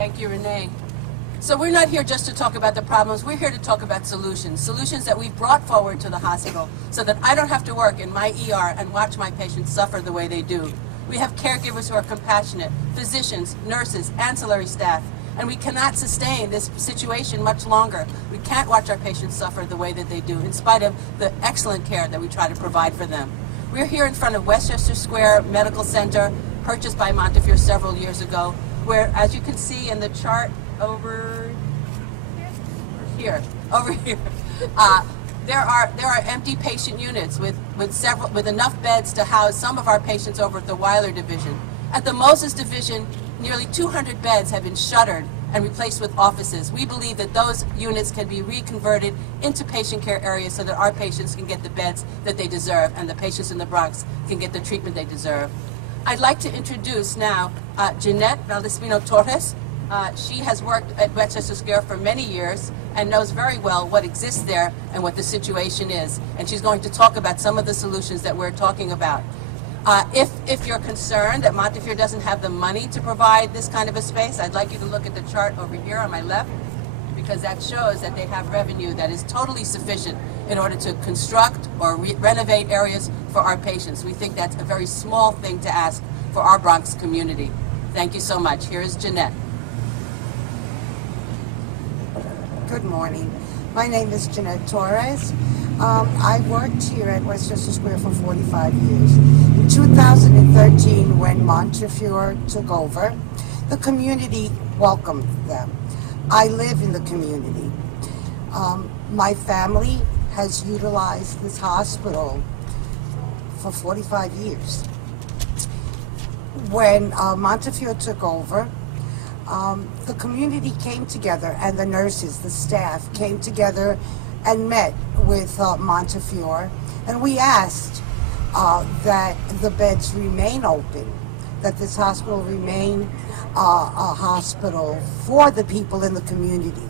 Thank you, Renee. So we're not here just to talk about the problems, we're here to talk about solutions. Solutions that we've brought forward to the hospital so that I don't have to work in my ER and watch my patients suffer the way they do. We have caregivers who are compassionate, physicians, nurses, ancillary staff, and we cannot sustain this situation much longer. We can't watch our patients suffer the way that they do, in spite of the excellent care that we try to provide for them. We're here in front of Westchester Square Medical Center, purchased by Montefiore several years ago, where, as you can see in the chart over here, there are empty patient units with enough beds to house some of our patients over at the Weiler Division. At the Moses Division, nearly 200 beds have been shuttered and replaced with offices. We believe that those units can be reconverted into patient care areas so that our patients can get the beds that they deserve and the patients in the Bronx can get the treatment they deserve. I'd like to introduce now Jeanette Valdespino-Torres. She has worked at Westchester Square for many years and knows very well what exists there and what the situation is. And she's going to talk about some of the solutions that we're talking about. If you're concerned that Montefiore doesn't have the money to provide this kind of a space, I'd like you to look at the chart over here on my left, because that shows that they have revenue that is totally sufficient in order to construct or renovate areas for our patients. We think that's a very small thing to ask for our Bronx community. Thank you so much. Here is Jeanette. Good morning. My name is Jeanette Torres. I worked here at Westchester Square for 45 years. In 2013, when Montefiore took over, the community welcomed them. I live in the community. My family has utilized this hospital for 45 years. When Montefiore took over, the community came together, and the nurses, the staff, came together and met with Montefiore, and we asked that the beds remain open, that this hospital remain a hospital for the people in the community.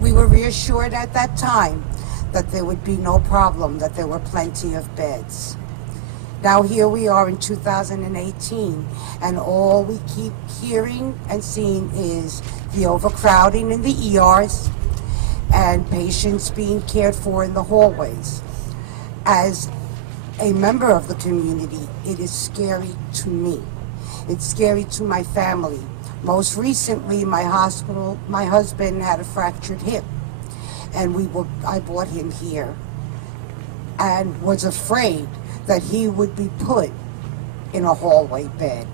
We were reassured at that time that there would be no problem, that there were plenty of beds. Now here we are in 2018, and all we keep hearing and seeing is the overcrowding in the ERs and patients being cared for in the hallways. As a member of the community, it is scary to me. It's scary to my family. Most recently, my husband had a fractured hip, and I brought him here and was afraid that he would be put in a hallway bed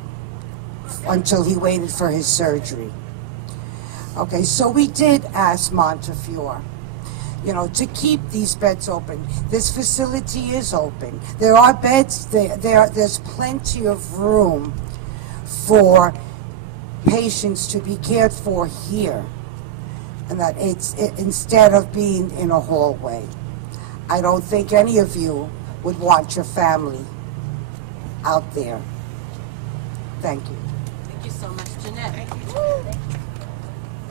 until he waited for his surgery. Okay, so we did ask Montefiore, to keep these beds open. This facility is open. There are beds there. There's plenty of room for patients to be cared for here, and that instead of being in a hallway. I don't think any of you would want your family out there. Thank you. Thank you so much, Jeanette.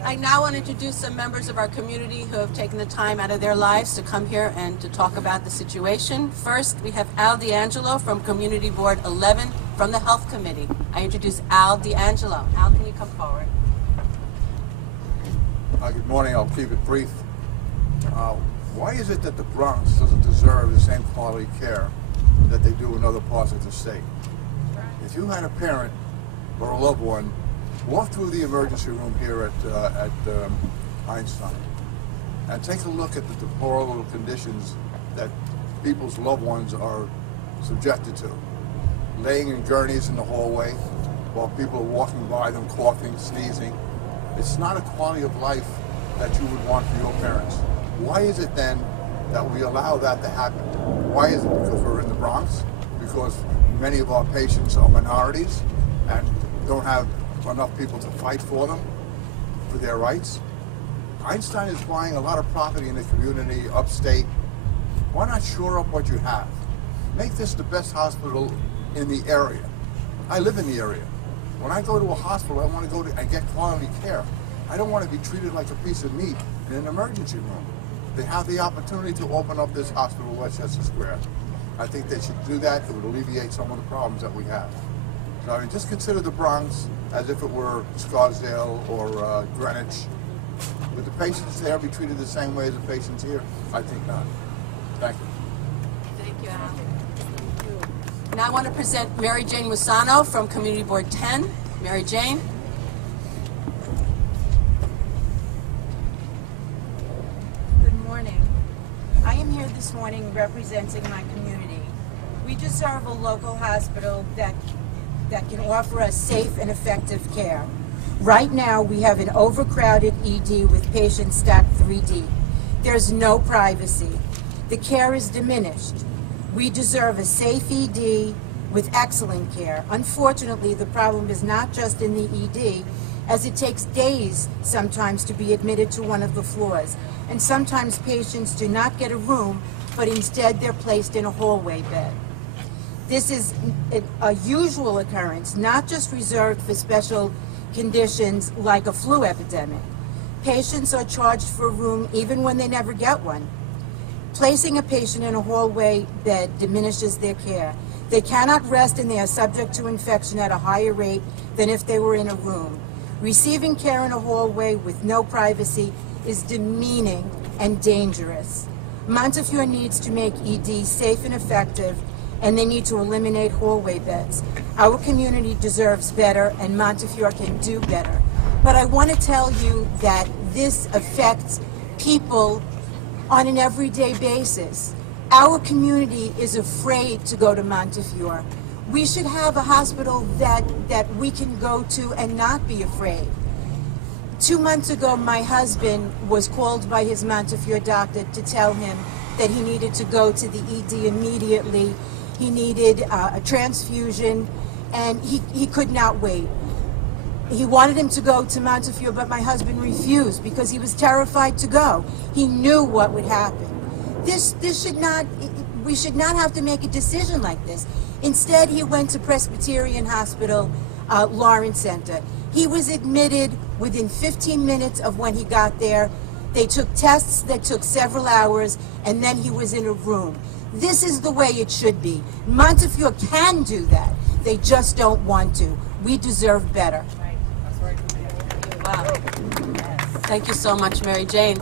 I now want to introduce some members of our community who have taken the time out of their lives to come here and to talk about the situation. First, we have Al D'Angelo from Community Board 11 from the Health Committee. I introduce Al D'Angelo. Al, can you come forward? Good morning. I'll keep it brief. Why is it that the Bronx doesn't deserve the same quality care that they do in other parts of the state? If you had a parent or a loved one walk through the emergency room here at Einstein and take a look at the deplorable conditions that people's loved ones are subjected to, laying in gurneys in the hallway while people are walking by them, coughing, sneezing. It's not a quality of life that you would want for your parents. Why is it then that we allow that to happen? Why is it? Because we're in the Bronx? Because many of our patients are minorities and don't have enough people to fight for them, for their rights? Einstein is buying a lot of property in the community upstate. Why not shore up what you have? Make this the best hospital in the area. I live in the area. When I go to a hospital, I want to go and get quality care. I don't want to be treated like a piece of meat in an emergency room. They have the opportunity to open up this hospital at Westchester Square. I think they should do that. It would alleviate some of the problems that we have. So I mean, just consider the Bronx as if it were Scarsdale or Greenwich. Would the patients there be treated the same way as the patients here? I think not. Thank you. Thank you, Al. Now I want to present Mary Jane Musano from Community Board 10. Mary Jane. Good morning. I am here this morning representing my community. We deserve a local hospital that can offer us safe and effective care. Right now, we have an overcrowded ED with patients stacked 3D. There's no privacy. The care is diminished. We deserve a safe ED with excellent care. Unfortunately, the problem is not just in the ED, as it takes days sometimes to be admitted to one of the floors. And sometimes patients do not get a room, but instead they're placed in a hallway bed. This is a usual occurrence, not just reserved for special conditions like a flu epidemic. Patients are charged for a room even when they never get one. Placing a patient in a hallway bed diminishes their care. They cannot rest and they are subject to infection at a higher rate than if they were in a room. Receiving care in a hallway with no privacy is demeaning and dangerous. Montefiore needs to make ED safe and effective, and they need to eliminate hallway beds. Our community deserves better, and Montefiore can do better. But I want to tell you that this affects people on an everyday basis. Our community is afraid to go to Montefiore. We should have a hospital that we can go to and not be afraid. 2 months ago, my husband was called by his Montefiore doctor to tell him that he needed to go to the ED immediately. He needed a transfusion, and he could not wait. He wanted him to go to Montefiore, but my husband refused because he was terrified to go. He knew what would happen. We should not have to make a decision like this. Instead, he went to Presbyterian Hospital, Lawrence Center. He was admitted within 15 minutes of when he got there. They took tests that took several hours, and then he was in a room. This is the way it should be. Montefiore can do that. They just don't want to. We deserve better. Wow. Thank you so much, Mary Jane.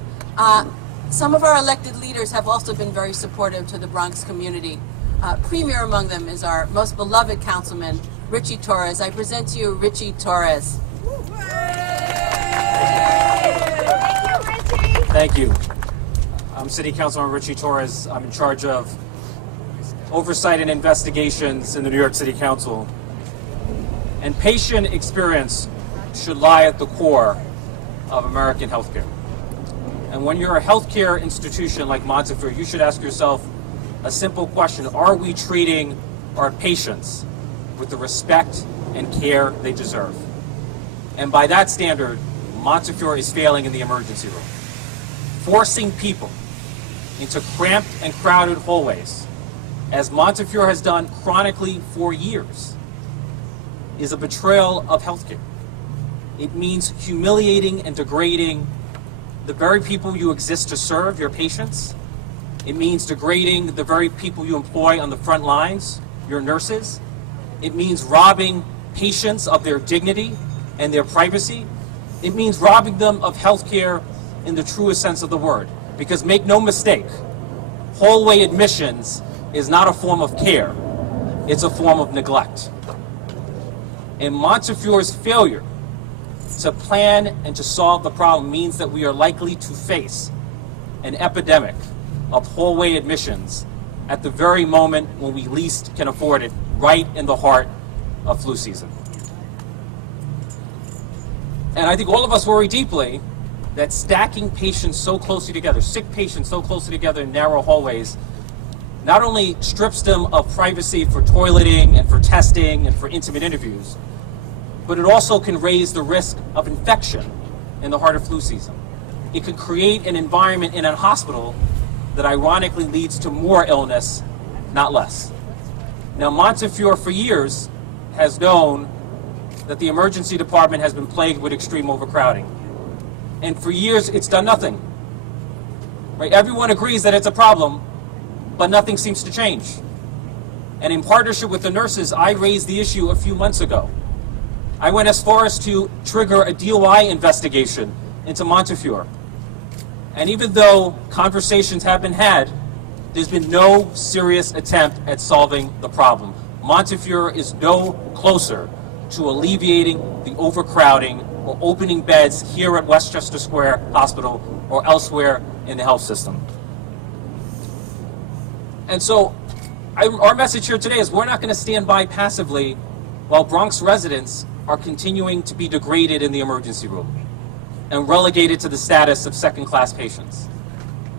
Some of our elected leaders have also been very supportive to the Bronx community. Premier among them is our most beloved councilman, Richie Torres. I present to you Richie Torres. Thank you. I'm City Councilman Richie Torres. I'm in charge of oversight and investigations in the New York City Council. And patient experience should lie at the core of American healthcare. And when you're a healthcare institution like Montefiore, you should ask yourself a simple question: are we treating our patients with the respect and care they deserve? And by that standard, Montefiore is failing in the emergency room. Forcing people into cramped and crowded hallways, as Montefiore has done chronically for years, is a betrayal of healthcare. It means humiliating and degrading the very people you exist to serve, your patients. It means degrading the very people you employ on the front lines, your nurses. It means robbing patients of their dignity and their privacy. It means robbing them of health care in the truest sense of the word. Because make no mistake, hallway admissions is not a form of care. It's a form of neglect. And Montefiore's failure to plan and to solve the problem means that we are likely to face an epidemic of hallway admissions at the very moment when we least can afford it, right in the heart of flu season. And I think all of us worry deeply that stacking patients so closely together, sick patients so closely together in narrow hallways, not only strips them of privacy for toileting and for testing and for intimate interviews, but it also can raise the risk of infection in the heart of flu season. It could create an environment in a hospital that ironically leads to more illness, not less. Now, Montefiore for years has known that the emergency department has been plagued with extreme overcrowding. And for years, it's done nothing. Right? Everyone agrees that it's a problem, but nothing seems to change. And in partnership with the nurses, I raised the issue a few months ago. I went as far as to trigger a DOI investigation into Montefiore. And even though conversations have been had, there's been no serious attempt at solving the problem. Montefiore is no closer to alleviating the overcrowding or opening beds here at Westchester Square Hospital or elsewhere in the health system. And so our message here today is we're not going to stand by passively while Bronx residents are continuing to be degraded in the emergency room and relegated to the status of second-class patients.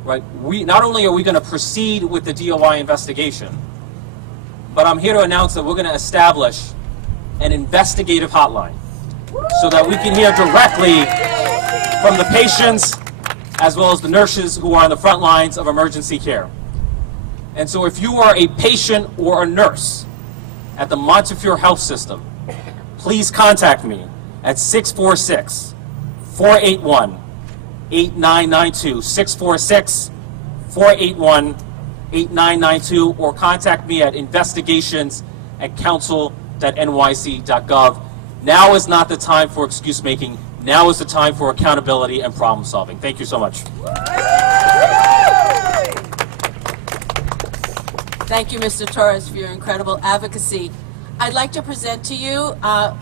Right? Not only are we going to proceed with the DOI investigation, but I'm here to announce that we're going to establish an investigative hotline so that we can hear directly from the patients as well as the nurses who are on the front lines of emergency care. And so if you are a patient or a nurse at the Montefiore Health System, please contact me at 646-481-8992, 646-481-8992, or contact me at investigations@council.nyc.gov. Now is not the time for excuse making. Now is the time for accountability and problem solving. Thank you so much. Thank you, Mr. Torres, for your incredible advocacy. I'd like to present to you a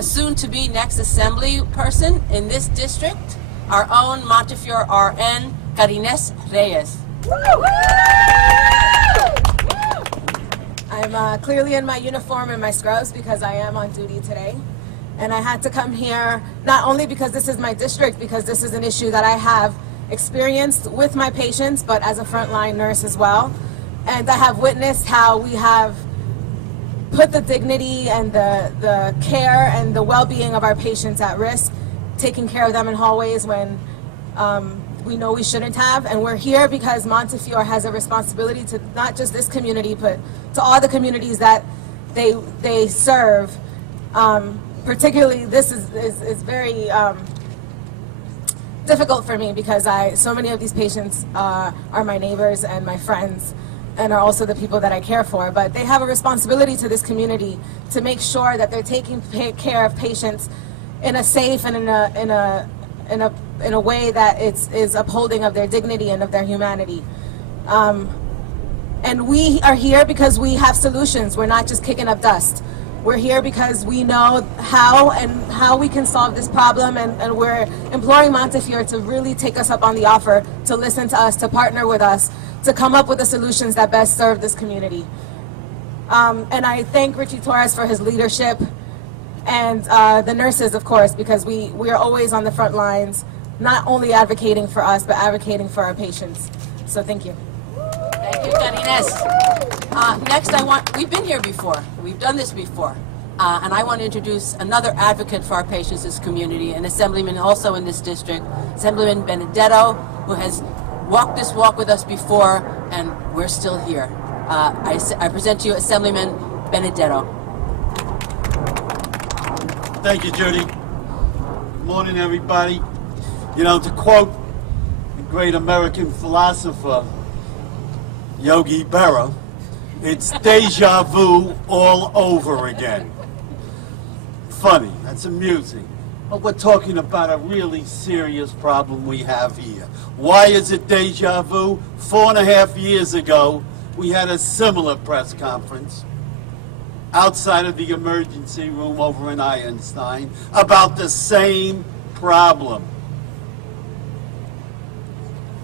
soon-to-be next assembly person in this district, our own Montefiore RN, Karines Reyes. I'm clearly in my uniform and my scrubs because I am on duty today. And I had to come here not only because this is my district, because this is an issue that I have experienced with my patients, but as a frontline nurse as well. And I have witnessed how we have put the dignity and the care and the well-being of our patients at risk, taking care of them in hallways when we know we shouldn't have. And we're here because Montefiore has a responsibility to not just this community, but to all the communities that they serve. Particularly, this is very difficult for me because so many of these patients are my neighbors and my friends, and are also the people that I care for. But they have a responsibility to this community to make sure that they're taking care of patients in a safe and in a way that is upholding of their dignity and of their humanity. And we are here because we have solutions. We're not just kicking up dust. We're here because we know how we can solve this problem, and we're imploring Montefiore to really take us up on the offer, to listen to us, to partner with us, to come up with the solutions that best serve this community. And I thank Richie Torres for his leadership, and the nurses, of course, because we are always on the front lines, not only advocating for us, but advocating for our patients. So thank you. Thank you, Karines. Next, we've been here before. We've done this before. And I want to introduce another advocate for our patients in this community, an assemblyman also in this district, Assemblyman Benedetto, who has walked this walk with us before, and we're still here. I present to you Assemblyman Benedetto. Thank you, Judy. Good morning, everybody. You know, to quote the great American philosopher, Yogi Berra, it's deja vu all over again. Funny, that's amusing. But we're talking about a really serious problem we have here. Why is it deja vu? 4.5 years ago, we had a similar press conference outside of the emergency room over in Einstein about the same problem.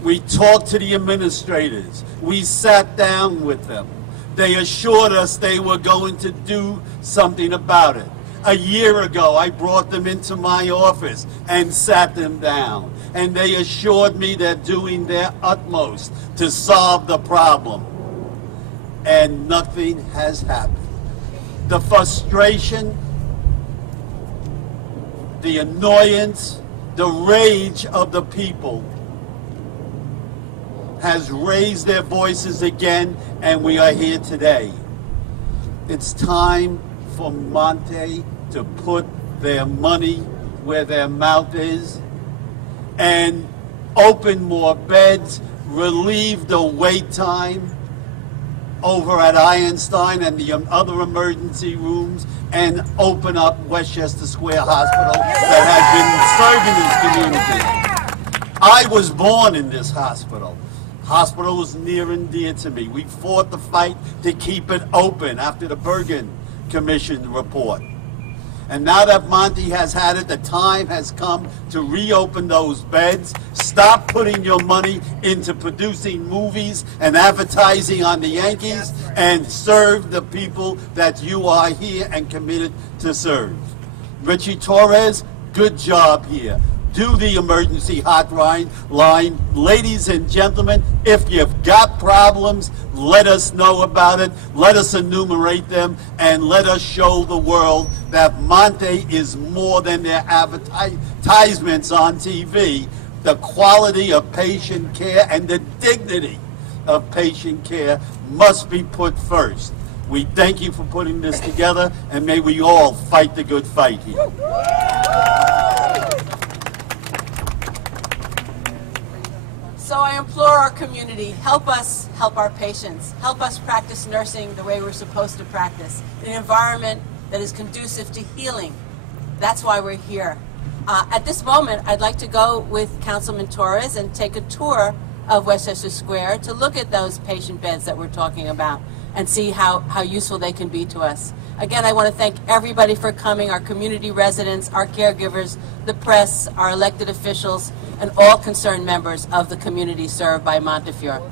We talked to the administrators. We sat down with them. They assured us they were going to do something about it. A year ago, I brought them into my office and sat them down. And they assured me they're doing their utmost to solve the problem. And nothing has happened. The frustration, the annoyance, the rage of the people has raised their voices again, and we are here today. It's time for Monte to put their money where their mouth is and open more beds, relieve the wait time, over at Einstein and the other emergency rooms and open up Westchester Square Hospital that has been serving this community. I was born in this hospital. Hospital was near and dear to me. We fought the fight to keep it open after the Bergen Commission report. And now that Monty has had it, the time has come to reopen those beds. Stop putting your money into producing movies and advertising on the Yankees, and serve the people that you are here and committed to serve. Richie Torres, good job here. Do the emergency hotline line. Ladies and gentlemen, if you've got problems, let us know about it. Let us enumerate them, and let us show the world that Monte is more than their advertisements on TV. The quality of patient care and the dignity of patient care must be put first. We thank you for putting this together, and may we all fight the good fight here. So I implore our community, help us help our patients. Help us practice nursing the way we're supposed to practice, in an environment that is conducive to healing. That's why we're here. At this moment, I'd like to go with Councilman Torres and take a tour of Westchester Square to look at those patient beds that we're talking about and see how useful they can be to us. Again, I want to thank everybody for coming, our community residents, our caregivers, the press, our elected officials, and all concerned members of the community served by Montefiore.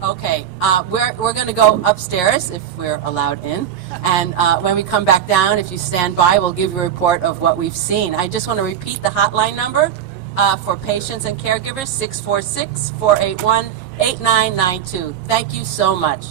Okay, we're going to go upstairs if we're allowed in, and when we come back down, if you stand by, we'll give you a report of what we've seen. I just want to repeat the hotline number for patients and caregivers, 646-481-8992. Thank you so much.